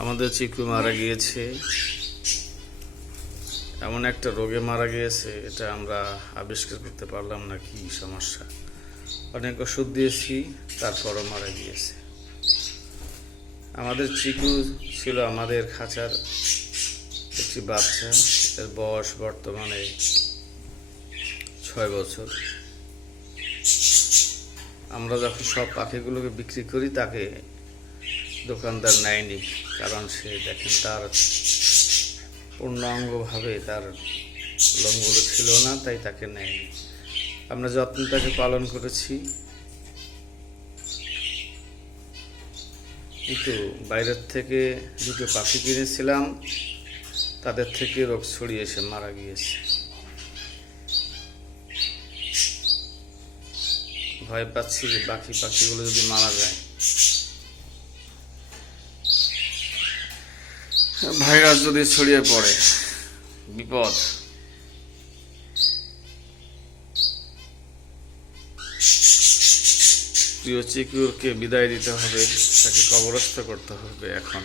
আমাদের চিকু মারা গিয়েছে। এমন একটা রোগে মারা গিয়েছে, এটা আমরা আবিষ্কার করতে পারলাম না কি সমস্যা। অনেক ওষুধ দিয়েছি, তারপরও মারা গিয়েছে। আমাদের চিকু ছিল আমাদের খাঁচার একটি বাচ্চা, এর বয়স বর্তমানে ছয় বছর। আমরা যখন সব পাখিগুলোকে বিক্রি করি, তাকে দোকানদার নেয়নি, কারণ সে দেখেন তার পূর্ণাঙ্গভাবে তার লোমগুলো ছিল না, তাই তাকে নেয়নি। আমরা যত্ন তাকে পালন করেছি। কিন্তু বাইরের থেকে দুটো পাখি কিনেছিলাম, তাদের থেকে রোগ ছড়িয়ে এসে মারা গিয়েছে। ভয় পাচ্ছি যে বাকি পাখিগুলো যদি মারা যায় ভাইরাস যদি ছড়িয়ে পড়ে, বিপদ। প্রিয় চিকুরকে বিদায় দিতে হবে, তাকে কবরস্থ করতে হবে এখন।